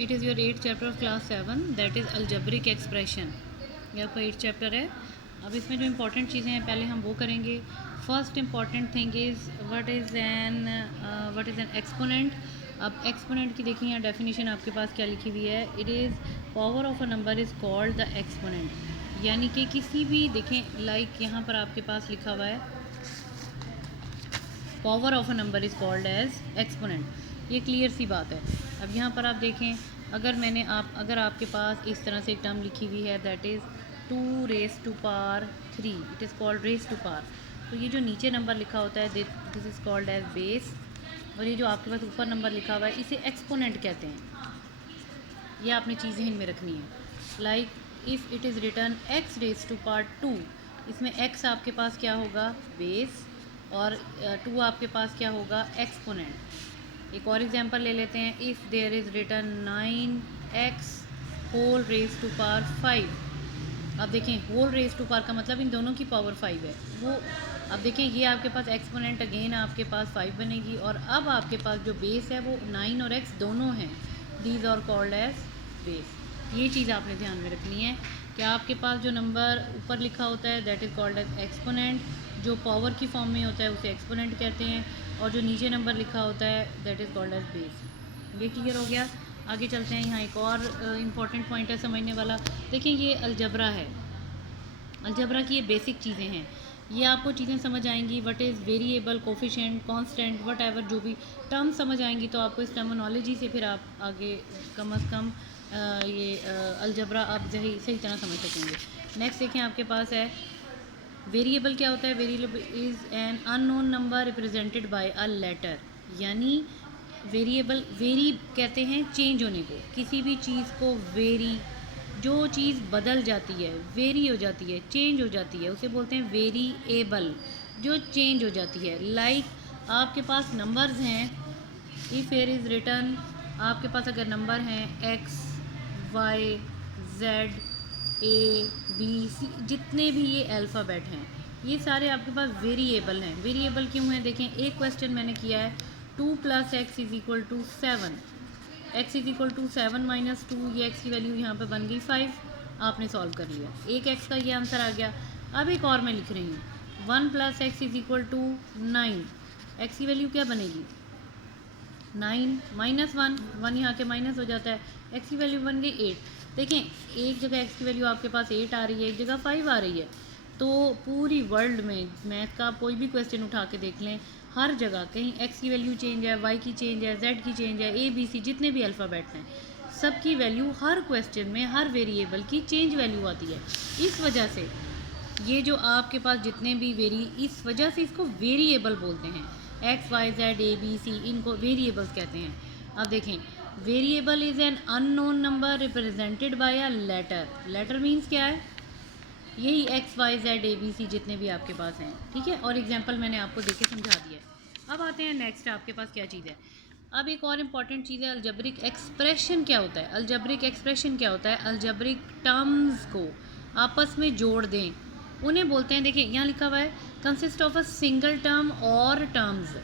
It is your 8th chapter of class 7 that is algebraic expression. ये आपका 8th chapter है। अब इसमें जो इंपॉर्टेंट चीज़ें हैं पहले हम वो करेंगे। First important thing is what is an exponent. अब एक्सपोनेंट की देखिए यहाँ डेफिनेशन आपके पास क्या लिखी हुई है। It is power of a number is called the exponent. यानी कि किसी भी देखें लाइक यहाँ पर आपके पास लिखा हुआ है power of a number is called as exponent. ये क्लियर सी बात है। अब यहाँ पर आप देखें अगर आपके पास इस तरह से एक टर्म लिखी हुई है that is 2 raise to power 3, it is called raise to power. तो ये जो नीचे नंबर लिखा होता है this is called as base, और ये जो आपके पास ऊपर नंबर लिखा हुआ है इसे एक्सपोनेंट कहते हैं। ये आपने चीज़ ज़हन में रखनी है। Like if it is written x raise to power 2, इसमें x आपके पास क्या होगा बेस, और 2 आपके पास क्या होगा एक्सपोनेंट। एक और एग्जांपल ले लेते हैं। If there is written 9x whole raise to power 5। अब देखें होल रेस टू पावर का मतलब इन दोनों की पावर 5 है वो। अब देखें ये आपके पास एक्सपोनेंट अगेन आपके पास 5 बनेगी, और अब आपके पास जो बेस है वो 9 और x दोनों हैं। These are called as base. ये चीज़ आपने ध्यान में रखनी है कि आपके पास जो नंबर ऊपर लिखा होता है that is called as exponent, जो पावर की फॉर्म में होता है उसे एक्सपोनेंट कहते हैं, और जो नीचे नंबर लिखा होता है that is called as base. ये क्लियर हो गया। आगे चलते हैं। यहाँ एक और इम्पॉर्टेंट पॉइंट है समझने वाला। देखिए ये अलजबरा है। अलजबरा की ये बेसिक चीज़ें हैं। ये आपको चीज़ें समझ आएंगी what is variable, coefficient, constant, what ever जो भी टर्म समझ आएंगी तो आपको इस टर्मिनोलॉजी से फिर आप आगे कम अज़ कम ये अलजबरा आप सही तरह समझ सकेंगे। नेक्स्ट देखें आपके पास है वेरिएबल। क्या होता है variable? Is an unknown number represented by a letter. यानी वेरिएबल वेरी कहते हैं चेंज होने को, किसी भी चीज़ को वेरी, जो चीज़ बदल जाती है, वेरी हो जाती है, चेंज हो जाती है, उसे बोलते हैं वेरिएबल, जो चेंज हो जाती है। लाइक आपके पास नंबर्स हैं। इफ़ हियर इज़ रिटर्न, आपके पास अगर नंबर हैं x y z a b c, जितने भी ये अल्फ़ाबेट हैं ये सारे आपके पास वेरिएबल हैं। वेरिएबल क्यों हैं देखें। एक क्वेश्चन मैंने किया है 2 + x is equal to 7, x is equal to 7 - 2, ये x की वैल्यू यहाँ पे बन गई 5। आपने सॉल्व कर लिया, एक x का ये आंसर आ गया। अब एक और मैं लिख रही हूँ 1 + x is equal to 9, x की वैल्यू क्या बनेगी 9 - 1, 1 यहाँ के माइनस हो जाता है, x की वैल्यू बन गई 8। देखें एक जगह x की वैल्यू आपके पास 8 आ रही है, एक जगह 5 आ रही है। तो पूरी वर्ल्ड में मैथ का कोई भी क्वेश्चन उठा के देख लें, हर जगह कहीं x की वैल्यू चेंज है, y की चेंज है, z की चेंज है, a b c जितने भी अल्फ़ाबेट हैं सबकी वैल्यू हर क्वेश्चन में हर वेरिएबल की चेंज वैल्यू आती है। इस वजह से ये जो आपके पास जितने भी इस वजह से इसको वेरिएबल बोलते हैं। X Y Z A B C, इनको वेरिएबल्स कहते हैं। अब देखें variable is an unknown number represented by a letter. Letter means क्या है, यही X Y Z A B C जितने भी आपके पास हैं, ठीक है। और एग्जांपल मैंने आपको देके समझा दिया है। अब आते हैं नेक्स्ट आपके पास क्या चीज़ है। अब एक और इम्पॉर्टेंट चीज़ है अलजब्रिक एक्सप्रेशन क्या होता है। अलजब्रिक एक्सप्रेशन क्या होता है, अलजब्रिक टर्म्स को आपस में जोड़ दें उन्हें बोलते हैं। देखिए यहाँ लिखा हुआ है consist of a single term और टर्म्स।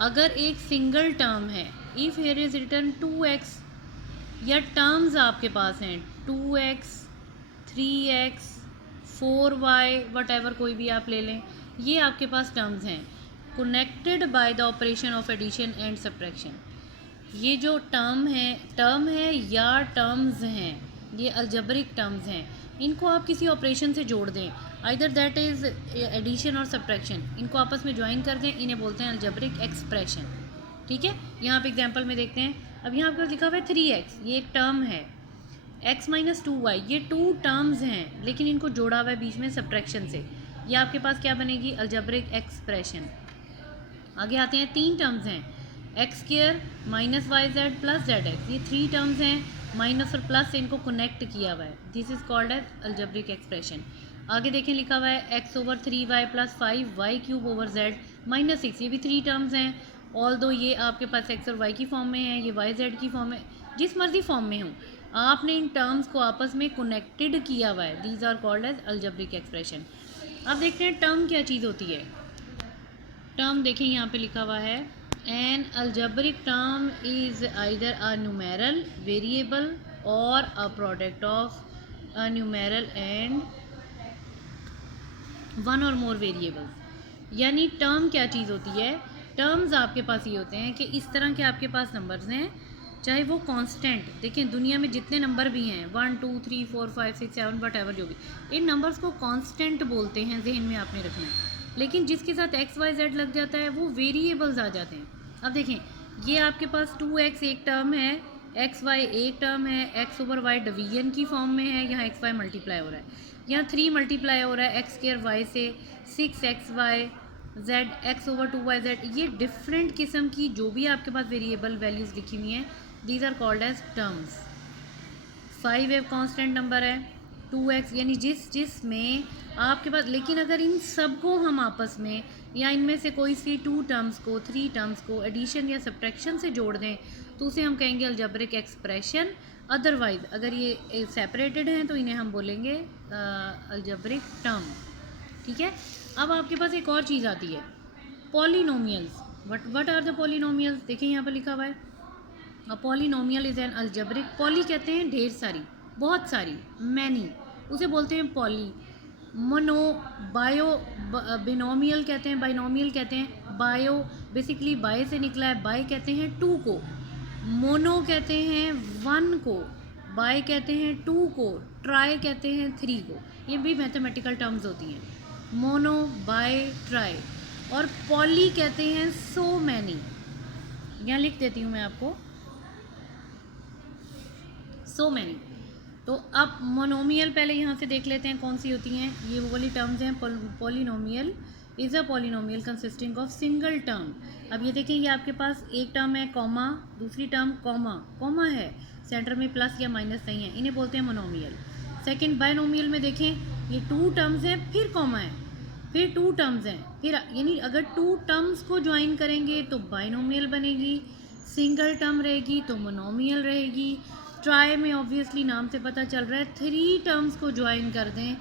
अगर एक सिंगल टर्म है, if here is return 2x, या टर्म्स आपके पास हैं 2x 3x 4y what ever कोई भी आप ले लें, ये आपके पास टर्म्स हैं connected by the operation of addition and subtraction. ये जो टर्म है या टर्म्स हैं, ये अलजब्रिक टर्म्स हैं। इनको आप किसी ऑपरेशन से जोड़ दें, आइदर दैट इज़ एडिशन और सब्ट्रैक्शन, इनको आपस में ज्वाइन कर दें, इन्हें बोलते हैं अलजब्रिक एक्सप्रेशन, ठीक है। यहाँ पे एग्जांपल में देखते हैं। अब यहाँ पर लिखा हुआ है 3x, ये एक टर्म है, x - 2y, ये 2 टर्म्स हैं लेकिन इनको जोड़ा हुआ है बीच में सब्ट्रैक्शन से। ये आपके पास क्या बनेगी अलजब्रिक एक्सप्रेशन। आगे आते हैं, 3 टर्म्स हैं x² - yz + zx, ये 3 टर्म्स हैं, माइनस और प्लस से इनको कनेक्ट किया हुआ है, this is called as algebraic expression. आगे देखें लिखा हुआ है x/3y + 5y³ z - 6, ये भी 3 टर्म्स हैं। ऑल दो ये आपके पास x और y की फॉर्म में है, ये y z की फॉर्म में, जिस मर्जी फॉर्म में हो आपने इन टर्म्स को आपस में कनेक्टेड किया हुआ है, these are called as algebraic expression. अब देखते हैं टर्म क्या चीज़ होती है। टर्म देखें यहाँ पे लिखा हुआ है An algebraic term is either a numeral variable or a product of a numeral and one और मोर वेरिएबल्स। यानी टर्म क्या चीज़ होती है? टर्म्स आपके पास ये होते हैं कि इस तरह के आपके पास नंबर्स हैं, चाहे वो कांस्टेंट, देखें दुनिया में जितने नंबर भी हैं 1 2 3 4 5 6 7 वट एवर जो भी, इन नंबर्स को कांस्टेंट बोलते हैं, जहन में आपने रखना है। लेकिन जिसके साथ एक्स वाई जेड लग जाता है वो वेरिएबल्स आ जाते हैं। अब देखें ये आपके पास 2x एक टर्म है, एक्स वाई एक टर्म है, एक्स ओवर वाई डिवीजन की फॉर्म में है, यहाँ एक्स वाई मल्टीप्लाई हो रहा है, यहाँ 3 मल्टीप्लाई हो रहा है एक्स स्क्वायर वाई से, 6x Y Z X over 2y Z. ये डिफरेंट किस्म की जो भी आपके पास वेरिएबल वैल्यूज़ लिखी हुई हैं, these are called as terms. 5 एक कांस्टेंट नंबर है, 2x यानी जिस में आपके पास, लेकिन अगर इन सब को हम आपस में या इनमें से कोई सी 2 टर्म्स को 3 टर्म्स को एडिशन या सब्ट्रैक्शन से जोड़ दें तो उसे हम कहेंगे अलजेब्रिक एक्सप्रेशन। अदरवाइज अगर ये सेपरेटेड हैं तो इन्हें हम बोलेंगे अलजेब्रिक टर्म। ठीक है। अब आपके पास एक और चीज़ आती है, polynomials. What are the polynomials? देखिए यहाँ पर लिखा हुआ है, a polynomial is an algebraic, poly कहते हैं ढेर सारी, बहुत सारी, मैनी, उसे बोलते हैं पॉली। मोनो, बायो, बिनोमियल कहते हैं, बाइनोमियल कहते हैं, बायो बेसिकली बाय से निकला है, बाय कहते हैं 2 को, मोनो कहते हैं 1 को, बाय कहते हैं 2 को, ट्राई कहते हैं 3 को। ये भी मैथमेटिकल टर्म्स होती हैं, मोनो, बाय, ट्राई। और पॉली कहते हैं सो मैनी, यहाँ लिख देती हूँ मैं आपको, सो मैनी। तो अब मोनोमियल पहले यहाँ से देख लेते हैं कौन सी होती हैं, ये वो वाली टर्म्स हैं। Polynomial is a polynomial consisting of single term. अब ये देखें, ये आपके पास एक टर्म है कॉमा, दूसरी टर्म कॉमा, कॉमा है, सेंटर में प्लस या माइनस नहीं है, इन्हें बोलते हैं मोनोमियल। सेकेंड बायनोमियल में देखें, ये 2 टर्म्स हैं फिर कॉमा है, फिर 2 टर्म्स हैं, फिर यानी अगर 2 टर्म्स को ज्वाइन करेंगे तो बायनोमियल बनेगी, सिंगल टर्म रहेगी तो मोनोमियल रहेगी। ट्राई में ऑब्वियसली नाम से पता चल रहा है 3 टर्म्स को ज्वाइन कर दें,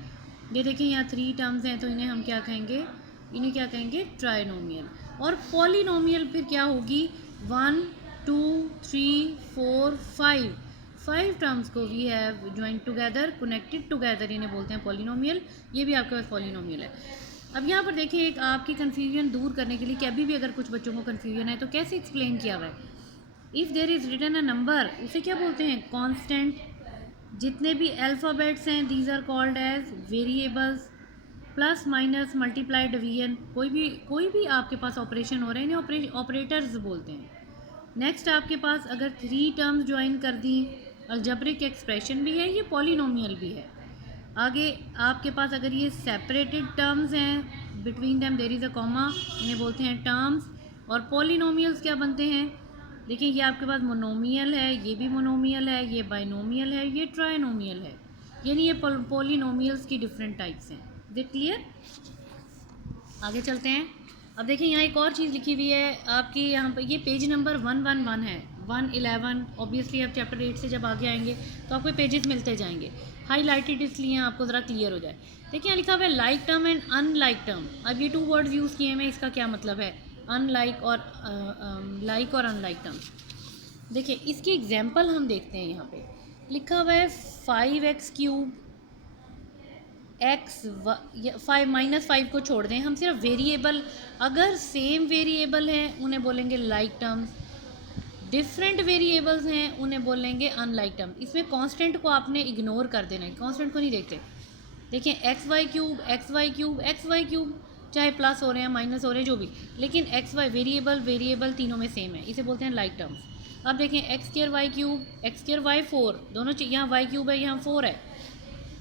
ये देखें यहाँ 3 टर्म्स हैं तो इन्हें हम क्या कहेंगे, इन्हें क्या कहेंगे, ट्राइनोमियल। और पॉलिनोमियल फिर क्या होगी, 1 2 3 4 5 टर्म्स को we have join together, connected together, इन्हें बोलते हैं पॉलिनोमियल। ये भी आपके पास पॉलिनोमियल है। अब यहाँ पर देखिए, एक आपकी कन्फ्यूजन दूर करने के लिए, कभी भी अगर कुछ बच्चों को कन्फ्यूजन है तो कैसे एक्सप्लेन किया हुआ है, if there is written a number, उसे क्या बोलते हैं, कांस्टेंट। जितने भी अल्फ़ाबेट्स हैं these are called as variables. Plus minus multiply division, कोई भी आपके पास ऑपरेशन हो रहे हैं इन्हें ऑपरेटर्स बोलते हैं। नेक्स्ट आपके पास अगर 3 टर्म्स ज्वाइन कर दी, अलजेब्रिक एक्सप्रेशन भी है, ये पॉलिनोमियल भी है। आगे आपके पास अगर ये सेपरेटेड टर्म्स हैं, between them there is a comma, इन्हें बोलते हैं टर्म्स। और पॉलिनोमियल्स क्या बनते हैं, देखिए ये आपके पास मोनोमियल है, ये भी मोनोमियल है, ये बाइनोमियल है, ये ट्राइनोमियल है, यानी ये पॉलिनोमियल्स की डिफरेंट टाइप्स हैं। Is it clear? आगे चलते हैं। अब देखिए यहाँ एक और चीज़ लिखी हुई है आपकी, यहाँ पर ये पेज नंबर 111 है, 111। ऑब्वियसली आप चैप्टर 8 से जब आगे आएंगे तो आपको पेजेस मिलते जाएंगे, हाईलाइटेड इसलिए आपको ज़रा क्लियर हो जाए। देखिए यहाँ लिखा हुआ है like term and unlike term. अब ये 2 वर्ड्स यूज़ किए हैं, इसका क्या मतलब है, अनलाइक और लाइक और अनलाइक टर्म। देखिए इसकी एग्जांपल हम देखते हैं, यहाँ पे लिखा हुआ है 5x³ एक्स, 5 -5 को छोड़ दें, हम सिर्फ वेरिएबल, अगर सेम वेरिएबल हैं उन्हें बोलेंगे लाइक टर्म्स, डिफरेंट वेरिएबल्स हैं उन्हें बोलेंगे अनलाइक टर्म्स। इसमें कांस्टेंट को आपने इग्नोर कर देना है, कांस्टेंट को नहीं देखते। देखिए एक्स वाई क्यूब, चाहे प्लस हो रहे हैं माइनस हो रहे हैं जो भी, लेकिन एक्स वाई वेरिएबल तीनों में सेम है, इसे बोलते हैं लाइक टर्म्स। अब देखें X square Y cube, X square Y 4, दोनों यहाँ वाई क्यूब है, यहाँ 4 है,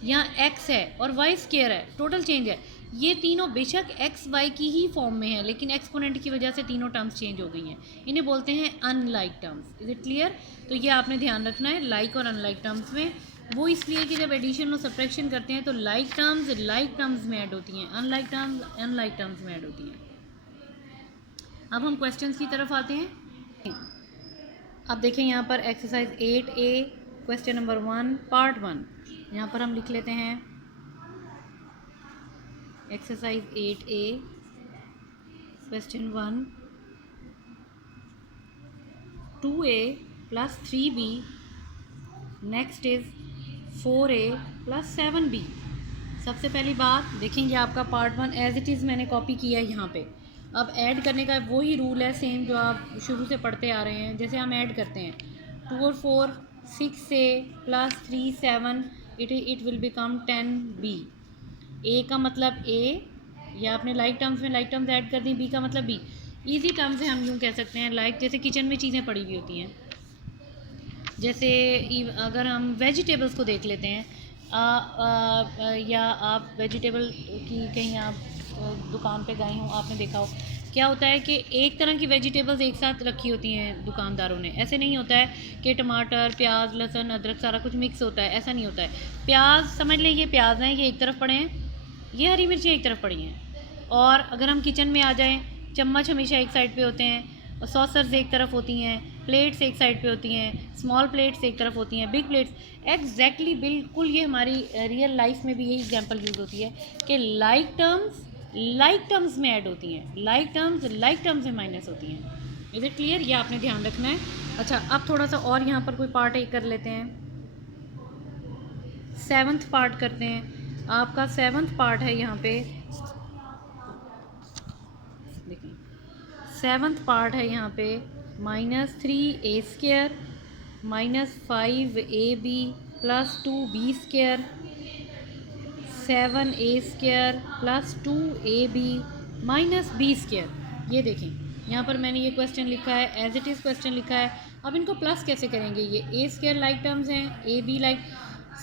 यहाँ x है और y स्क्वायर है, टोटल चेंज है। ये तीनों बेशक x y की ही फॉर्म में है, लेकिन एक्सपोनेंट की वजह से तीनों टर्म्स चेंज हो गई हैं, इन्हें बोलते हैं unlike terms. Is it clear? तो ये आपने ध्यान रखना है, लाइक और अनलाइक टर्म्स में, वो इसलिए कि जब एडिशन और सब्ट्रैक्शन करते हैं तो लाइक टर्म्स लाइक टर्म्स में ऐड होती हैं, अनलाइक टर्म्स अनलाइक टर्म्स में ऐड होती हैं। अब हम क्वेश्चंस की तरफ आते हैं। अब देखें यहाँ पर exercise 8A question number 1 part 1, यहाँ पर हम लिख लेते हैं exercise 8A question 1, 2a plus 3b, next is 4a plus 7b। सबसे पहली बात देखेंगे, आपका पार्ट 1 एज इट इज़ मैंने कॉपी किया है यहाँ पे। अब ऐड करने का वही रूल है सेम जो आप शुरू से पढ़ते आ रहे हैं। जैसे हम ऐड करते हैं 2 और 4 6a plus 3 7, it will become 10b। ए का मतलब ए, या आपने लाइक टर्म्स में लाइक टर्म्स ऐड कर दी, बी का मतलब बी। ईजी टर्म्स से हम यूँ कह सकते हैं, लाइक जैसे किचन में चीज़ें पड़ी हुई होती हैं, जैसे अगर हम वेजिटेबल्स को देख लेते हैं, या आप वेजिटेबल की कहीं आप दुकान पे गए हों, आपने देखा हो क्या होता है कि एक तरह की वेजिटेबल्स एक साथ रखी होती हैं दुकानदारों ने। ऐसे नहीं होता है कि टमाटर प्याज लहसुन अदरक सारा कुछ मिक्स होता है, ऐसा नहीं होता है। प्याज समझ लें, ये प्याज हैं, ये एक तरफ पड़े हैं, ये हरी मिर्ची एक तरफ पड़ी हैं। और अगर हम किचन में आ जाएँ, चम्मच हमेशा एक साइड पे होते हैं, और सॉसर्स एक तरफ होती हैं, प्लेट्स एक साइड पे होती हैं, स्मॉल प्लेट्स एक तरफ होती हैं, बिग प्लेट्स। एग्जैक्टली बिल्कुल ये हमारी रियल लाइफ में भी यही एग्जांपल यूज़ होती है कि लाइक टर्म्स में ऐड होती हैं, लाइक टर्म्स में माइनस होती हैं। Is it clear? ये आपने ध्यान रखना है। अच्छा, अब थोड़ा सा और यहाँ पर कोई पार्ट एक कर लेते हैं, 7th पार्ट करते हैं। आपका 7th पार्ट है यहाँ पे, देखिए 7th पार्ट है यहाँ पे, -3a² -5ab plus 2b² 7a² plus 2ab minus b²। ये देखें यहाँ पर मैंने ये क्वेश्चन लिखा है, एज इट इज़ क्वेश्चन लिखा है। अब इनको प्लस कैसे करेंगे? ये a² लाइक टर्म्स हैं, ए बी लाइक।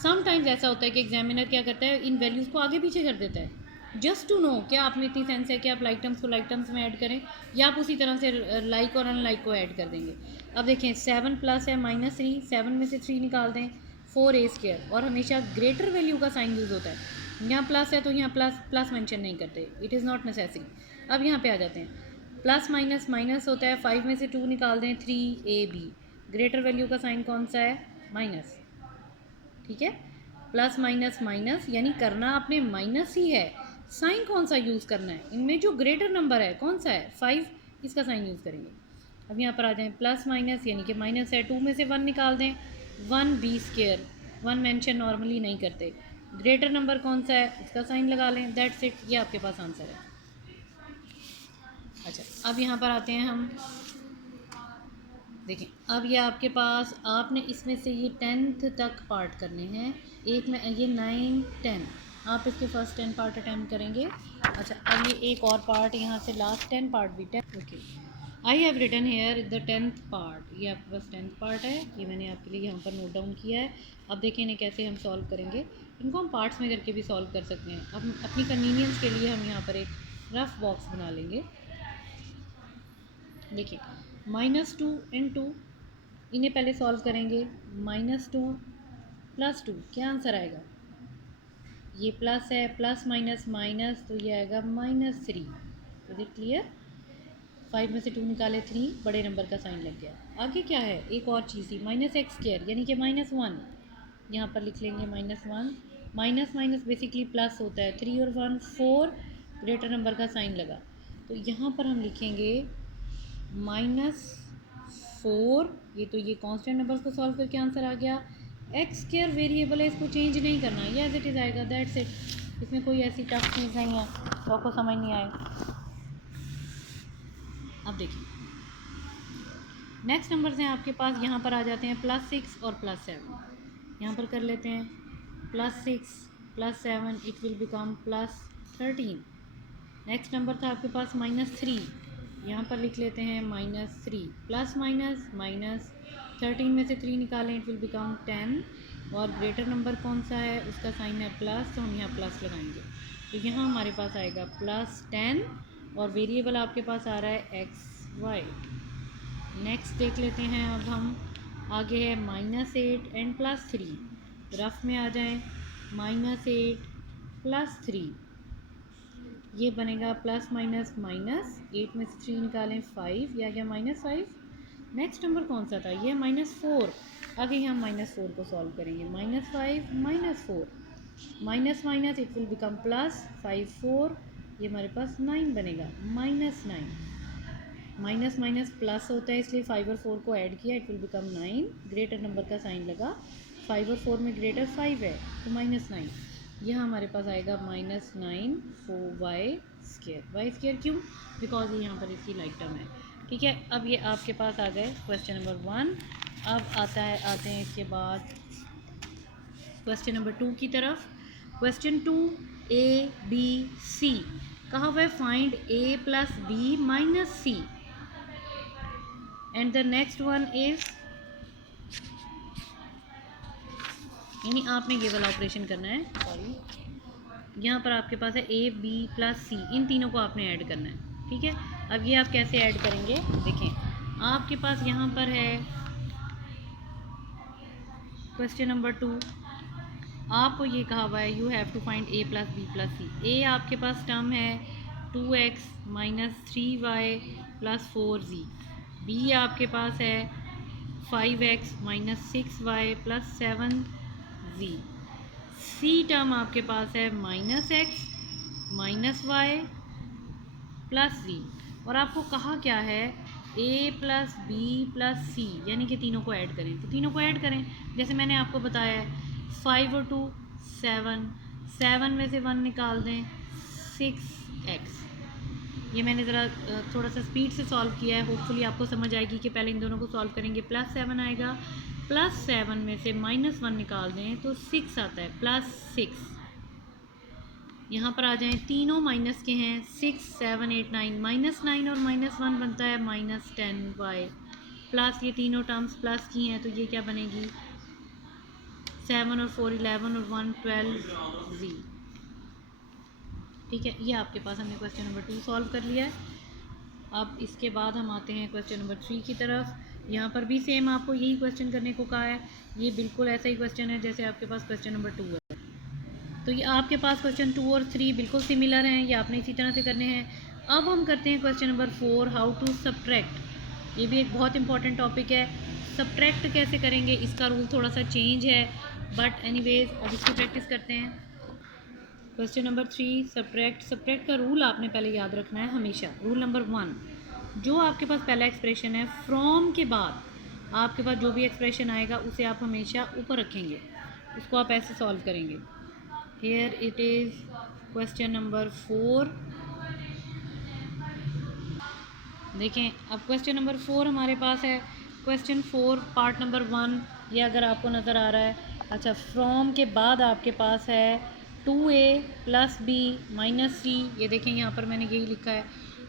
समटाइम्स ऐसा होता है कि एग्जामिनर क्या करता है, इन वैल्यूज़ को आगे पीछे कर देता है, जस्ट टू नो क्या आप में इतनी सेंस है कि आप लाइक टर्म्स को लाइक टर्म्स में ऐड करें, या आप उसी तरह से लाइक और अनलाइक को ऐड कर देंगे। अब देखें 7 प्लस है -3, 7 में से 3 निकाल दें, 4a²। और हमेशा ग्रेटर वैल्यू का साइन यूज़ होता है। यहाँ प्लस है तो यहाँ प्लस मेंशन नहीं करते, इट इज़ नॉट नेसेसरी। अब यहाँ पे आ जाते हैं, प्लस माइनस माइनस होता है, 5 में से 2 निकाल दें, 3ab। ग्रेटर वैल्यू का साइन कौन सा है? माइनस, ठीक है। प्लस माइनस माइनस यानी करना आपने माइनस ही है, साइन कौन सा यूज़ करना है? इनमें जो ग्रेटर नंबर है कौन सा है? 5, इसका साइन यूज़ करेंगे। अब यहाँ पर आ जाएं, प्लस माइनस यानी कि माइनस है, 2 में से 1 निकाल दें, 1b²। 1 मेंशन नॉर्मली नहीं करते। ग्रेटर नंबर कौन सा है, उसका साइन लगा लें, दैट्स इट, ये आपके पास आंसर है। अच्छा, अब यहाँ पर आते हैं हम, देखें अब ये आपके पास, आपने इसमें से ये 10th तक पार्ट करने हैं। एक में ये 9 10, आप इसके फर्स्ट 10 पार्ट अटैम्प्ट करेंगे। अच्छा, अब ये एक और पार्ट यहाँ से लास्ट 10 पार्ट भी 10। Okay, I have written here the 10th part. ये आपके पास 10th पार्ट है, ये मैंने आपके लिए यहाँ पर नोट डाउन किया है। अब देखें इन्हें कैसे हम सॉल्व करेंगे। इनको हम पार्ट्स में करके भी सॉल्व कर सकते हैं। अब अपनी कन्वीनियंस के लिए हम यहाँ पर एक रफ बॉक्स बना लेंगे। देखिए -2 × 2, इन्हें पहले सॉल्व करेंगे। -2 + 2, क्या आंसर आएगा? ये प्लस है, प्लस माइनस माइनस, तो ये आएगा -3। Is it clear? 5 में से 2 निकाले, 3, बड़े नंबर का साइन लग गया। आगे क्या है? एक और चीज़ थी, -x² यानी कि -1। यहाँ पर लिख लेंगे -1। माइनस माइनस बेसिकली प्लस होता है, 3 और 1 4, ग्रेटर नंबर का साइन लगा, तो यहाँ पर हम लिखेंगे -4। ये कांस्टेंट नंबर्स को सॉल्व करके आंसर आ गया। x² वेरिएबल है, इसको चेंज नहीं करना, ये एज इट इज़ आएगा, दैट्स इट। इसमें कोई ऐसी टफ चीज़ नहीं है तो आपको समझ नहीं आए। अब देखिए नेक्स्ट नंबर्स हैं आपके पास, यहाँ पर आ जाते हैं +6 और +7। यहाँ पर कर लेते हैं +6 +7, it will become +13। Next number था आपके पास -3, यहाँ पर लिख लेते हैं -3, प्लस माइनस माइनस, 13 में से 3 निकालें, इट विल बिकम 10। और ग्रेटर नंबर कौन सा है, उसका साइन है प्लस, तो हम यहाँ प्लस लगाएंगे, तो यहाँ हमारे पास आएगा +10। और वेरिएबल आपके पास आ रहा है xy। नेक्स्ट देख लेते हैं, अब हम आगे है -8 एंड +3। रफ में आ जाएं, -8 +3, ये बनेगा प्लस माइनस माइनस, 8 में से 3 निकालें, 5, या क्या -5। नेक्स्ट नंबर कौन सा था, ये -4। आगे हम -4 को सॉल्व करेंगे, -5 -4, minus minus it will become plus, 5 4, ये हमारे पास 9 बनेगा, -9। माइनस माइनस प्लस होता है, इसलिए 5 और 4 को ऐड किया, it will become 9। Greater number का साइन लगा, 5 और 4 में ग्रेटर 5 है तो -9। यह हमारे पास आएगा -9 4 वाई स्केयर क्यों? बिकॉज ये यहाँ पर इसकी लाइक टर्म है। ठीक है, अब ये आपके पास आ गए क्वेश्चन नंबर 1। अब आते हैं इसके बाद क्वेश्चन नंबर 2 की तरफ। क्वेश्चन 2 ABC कहा हुआ है find A plus B minus C and the next one is, यानी आपने ये वाला ऑपरेशन करना है, सॉरी, यहाँ पर आपके पास है AB प्लस C, इन तीनों को आपने ऐड करना है। ठीक है, अब ये आप कैसे ऐड करेंगे? देखें, आपके पास यहाँ पर है क्वेश्चन नंबर 2, आपको ये कहा हुआ है you have to find A plus B plus C। A आपके पास टर्म है 2x minus 3y plus 4z। B आपके पास है 5x minus 6y plus 7z। C term आपके पास है -x minus y plus z। और आपको कहा क्या है? A plus B plus C, यानी कि तीनों को ऐड करें। तो तीनों को ऐड करें, जैसे मैंने आपको बताया है 5 और 2 7, 7 में से 1 निकाल दें 6x। ये मैंने ज़रा थोड़ा सा स्पीड से सॉल्व किया है, होपफुली आपको समझ आएगी कि पहले इन दोनों को सॉल्व करेंगे। +7 आएगा, +7 में से -1 निकाल दें तो 6 आता है, +6। यहाँ पर आ जाएं, तीनों माइनस के हैं, 6 7 8 9, -9 और -1 बनता है -10y प्लस, ये तीनों टर्म्स प्लस की हैं तो ये क्या बनेगी? 7 और 4 11 और 1 12z। ठीक है, ये आपके पास हमने क्वेश्चन नंबर 2 सॉल्व कर लिया है। अब इसके बाद हम आते हैं क्वेश्चन नंबर 3 की तरफ। यहाँ पर भी सेम आपको यही क्वेश्चन करने को कहा है। ये बिल्कुल ऐसा ही क्वेश्चन है जैसे आपके पास क्वेश्चन नंबर 2 है। तो ये आपके पास क्वेश्चन 2 और 3 बिल्कुल सिमिलर हैं, ये आपने इसी तरह से करने हैं। अब हम करते हैं question number 4, how to subtract. ये भी एक बहुत इंपॉर्टेंट टॉपिक है। सब्ट्रैक्ट कैसे करेंगे, इसका रूल थोड़ा सा चेंज है, बट एनीवेज अब इसकी प्रैक्टिस करते हैं। क्वेश्चन नंबर 3, सब्ट्रैक्ट का रूल आपने पहले याद रखना है हमेशा। रूल नंबर 1, जो आपके पास पहला एक्सप्रेशन है, फ्रॉम के बाद आपके पास जो भी एक्सप्रेशन आएगा उसे आप हमेशा ऊपर रखेंगे, उसको आप ऐसे सॉल्व करेंगे। Here it is question number 4। देखें, अब क्वेश्चन नंबर 4 हमारे पास है। क्वेश्चन 4 पार्ट नंबर 1, ये अगर आपको नज़र आ रहा है। अच्छा, फ्रॉम के बाद आपके पास है 2a plus b minus c। ये देखें, यहाँ पर मैंने यही लिखा है।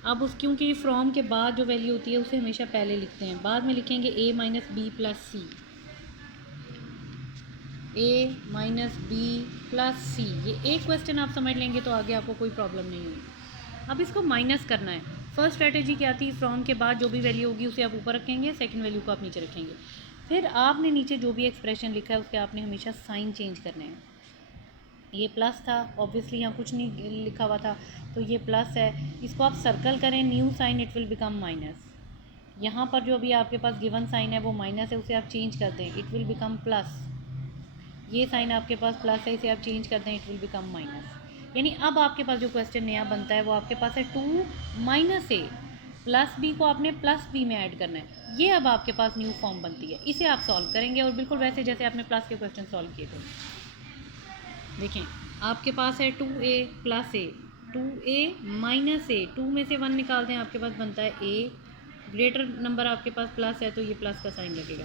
अब उस, क्योंकि फ्रॉम के बाद जो वैल्यू होती है उसे हमेशा पहले लिखते हैं, बाद में लिखेंगे a minus b plus c। a minus B plus C, ये एक क्वेश्चन आप समझ लेंगे तो आगे आपको कोई प्रॉब्लम नहीं होगी। अब इसको माइनस करना है। फर्स्ट स्ट्रेटेजी क्या थी? फ्रॉम के बाद जो भी वैल्यू होगी उसे आप ऊपर रखेंगे, सेकंड वैल्यू को आप नीचे रखेंगे। फिर आपने नीचे जो भी एक्सप्रेशन लिखा है उसके आपने हमेशा साइन चेंज करने हैं। ये प्लस था, ऑब्वियसली यहाँ कुछ नहीं लिखा हुआ था तो ये प्लस है, इसको आप सर्कल करें, new sign, it will become minus. यहाँ पर जो भी आपके पास गिवन साइन है वो माइनस है, उसे आप चेंज कर दें, इट विल बिकम प्लस। ये साइन आपके पास प्लस है, इसे आप चेंज करते हैं, इट विल बिकम माइनस। यानी अब आपके पास जो क्वेश्चन नया बनता है वो आपके पास है 2 माइनस ए प्लस बी को आपने प्लस बी में ऐड करना है। ये अब आपके पास न्यू फॉर्म बनती है, इसे आप सॉल्व करेंगे और बिल्कुल वैसे जैसे आपने प्लस के क्वेश्चन सॉल्व किए थे। देखें, आपके पास है 2a प्लस ए, 2a माइनस ए, 2 में से 1 निकाल दें, आपके पास बनता है a। ग्रेटर नंबर आपके पास प्लस है तो ये प्लस का साइन लगेगा,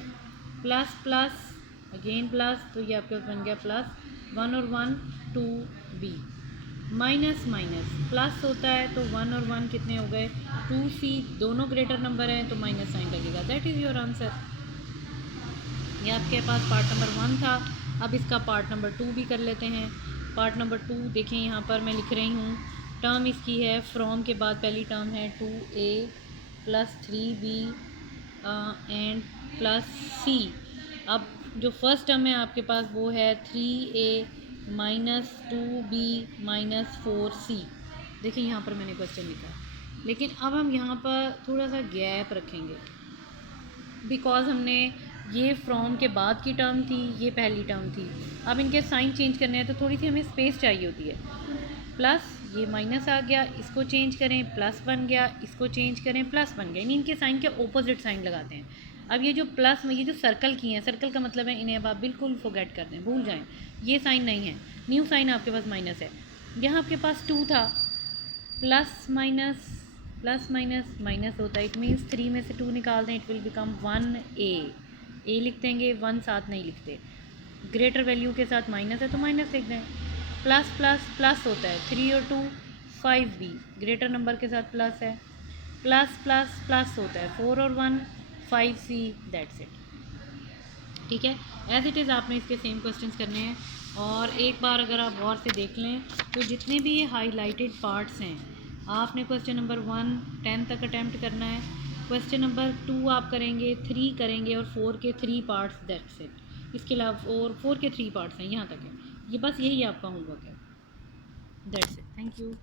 प्लस प्लस अगेन प्लस, तो ये आपके पास बन गया प्लस 1 और 1 2b। माइनस माइनस प्लस होता है तो 1 और 1 कितने हो गए? 2c, दोनों ग्रेटर नंबर हैं तो माइनस साइन लगेगा। That is your answer. ये आपके पास पार्ट नंबर 1 था। अब इसका पार्ट नंबर 2 भी कर लेते हैं। पार्ट नंबर 2 देखें, यहाँ पर मैं लिख रही हूँ, टर्म इसकी है फ्रॉम के बाद पहली टर्म है 2a plus 3b and plus c। अब जो फर्स्ट टर्म है आपके पास वो है 3a minus 2b minus 4c। देखिए, यहाँ पर मैंने क्वेश्चन लिखा है, लेकिन अब हम यहाँ पर थोड़ा सा गैप रखेंगे, बिकॉज हमने ये फ्रॉम के बाद की टर्म थी, ये पहली टर्म थी। अब इनके साइन चेंज करने हैं तो थोड़ी सी हमें स्पेस चाहिए होती है। प्लस ये माइनस आ गया, इसको चेंज करें प्लस बन गया, इसको चेंज करें प्लस बन गया, यानी इनके साइन के ऑपोजिट साइन लगाते हैं। अब ये जो प्लस में ये जो सर्कल की हैं, सर्कल का मतलब है इन्हें अब आप बिल्कुल फॉरगेट कर दें, भूल जाएं, ये साइन नहीं है, न्यू साइन आपके पास माइनस है। यहाँ आपके पास 2 था, प्लस माइनस माइनस होता है, इट मीन्स 3 में से 2 निकाल दें, इट विल बिकम 1a लिख देंगे, 1 साथ नहीं लिखते, ग्रेटर वैल्यू के साथ माइनस है तो माइनस लिख दें। प्लस प्लस प्लस होता है, 3 और 2 5b, ग्रेटर नंबर के साथ प्लस है। प्लस प्लस प्लस होता है, 4 और 1 5c, दैट्स इट। ठीक है, एज इट इज़ आपने इसके सेम क्वेश्चंस करने हैं। और एक बार अगर आप गौर से देख लें तो जितने भी ये हाईलाइटेड पार्ट्स हैं, आपने क्वेश्चन नंबर 1 10 तक अटैम्प्ट करना है, क्वेश्चन नंबर 2 आप करेंगे, 3 करेंगे और 4 के 3 पार्ट्स, दैट्स इट। इसके अलावा और 4 के 3 पार्ट्स हैं, यहाँ तक है, ये बस यही आपका होमवर्क है, दैट्स इट, थैंक यू।